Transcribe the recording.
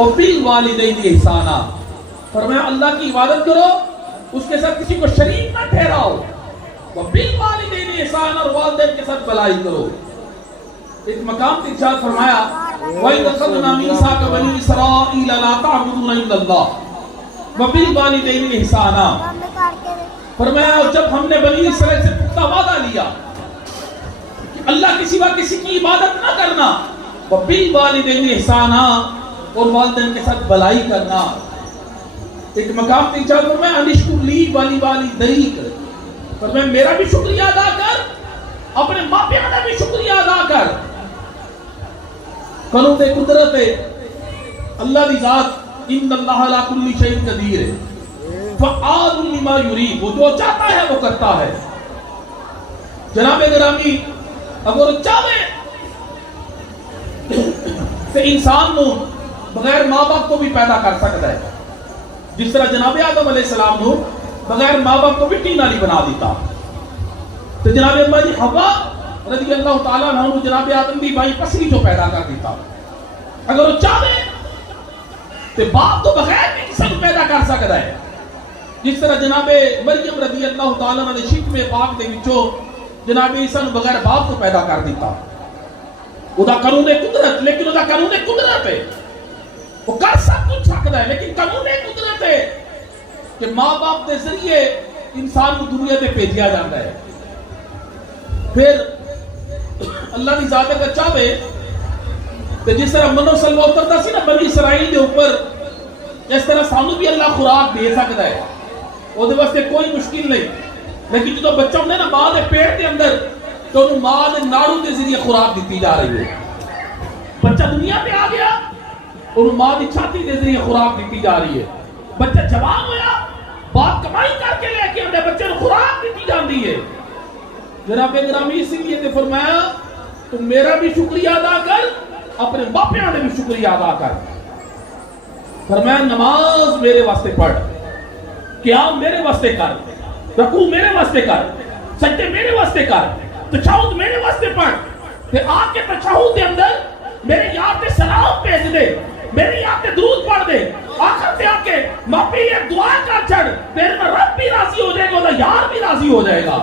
وبالوالدین احسانا، فرمایا اللہ کی عبادت کرو، اس کے ساتھ کسی کو شریک نہ ٹھہراؤ، وبالوالدین احسانا، اور والدین کے ساتھ بھلائی کرو۔ ایک مقام پہ ارشاد فرمایا وَإِذْ أَخَذْنَا مِيثَاقَ بَنِي إِسْرَائِيلَ لَا تَعْبُدُونَ إِلَّا اللَّهَ وَبِالْوَالِدَيْنِ إِحْسَانًا، فرمایا اور جب ہم نے بنی اسرائیل سے پختہ وعدہ لیا کہ اللہ کے سوا کسی کی عبادت نہ کرنا، وَبِالْوَالِدَيْنِ إِحْسَانًا، اور والدین کے ساتھ بھلائی کرنا۔ ایک مقام پہ ارشاد فرمایا أَنِ اشْكُرْ لِي وَلِوَالِدَيْكَ، فرمایا میرا بھی شکریہ ادا کر، اپنے ماں باپ کا بھی شکریہ ادا کر۔ قانون قدرت ہے اللہ کی ذات، ان اللہ علی کل شیء قدیر ہے، فعال لما یرید، وہ جو چاہتا ہے وہ کرتا ہے۔ جناب گرامی، اگر چاہے تو انسان نو بغیر ماں باپ کو بھی پیدا کر سکتا ہے، جس طرح جناب آدم علیہ السلام نو بغیر ماں باپ کو مٹی نالی بنا دیتا، تو جناب اما جی حوا رضی اللہ تعالیٰ عنہ جناب آدم بھی بھائی پسری جو پیدا کر دیتا۔ اگر وہ چاہے تو باپ تو بغیر بھی کسی کو پیدا کر سکتا ہے، جس طرح جناب مریم رضی اللہ تعالیٰ عنہ نے شکم پاک دے وچوں جناب عیسیٰ نے بغیر باپ کو پیدا کر دیتا۔ وہ دا قانون قدرت، لیکن وہ دا قانون قدرت ہے، وہ کر سب کچھ سکتا ہے، لیکن قانون قدرت ہے کہ ماں باپ کے ذریعے انسان کو دنیا پہ بھیجا جاتا ہے۔ پھر اللہ کی ذات اگر چاہے تو جس طرح منو سلوہ اترتا سی نا بنی اسرائیل کے اوپر، اس طرح سانو بھی اللہ خوراک دے سکتا ہے، وہ دے واسطے کوئی مشکل نہیں۔ لیکن جو بچہ ہونے نا ماں دے پیٹ کے اندر، تو انہوں ماں دے ناڑو کے ذریعے خوراک دیتی جا رہی ہے۔ بچہ دنیا پہ آ گیا، انہوں ماں دی چھاتی کے ذریعے خوراک دیتی جا رہی ہے۔ بچہ جوان ہویا، باپ کمائی کر کے لے کے اندر بچے کو خوراک دیتی جاندی ہے۔ جناب گرامی اسی لیے نے فرمایا تو میرا بھی شکریہ ادا کر، اپنے باپ نے بھی شکریہ ادا کر۔ فرمایا نماز میرے واسطے پڑھ، قیام میرے واسطے کر، رکوع میرے واسطے کر، سجدے میرے واسطے کر، تشہد میرے واسطے پڑھ، پھر آ کے تشہد کے اندر میرے یار پہ سلام بھیج دے، میرے یار پہ درود پڑھ دے، آخر سے آ کے ماں پہ یہ دعا کر چھڑ، میرے میں رب بھی راضی ہو جائے گا، یار بھی راضی ہو جائے گا۔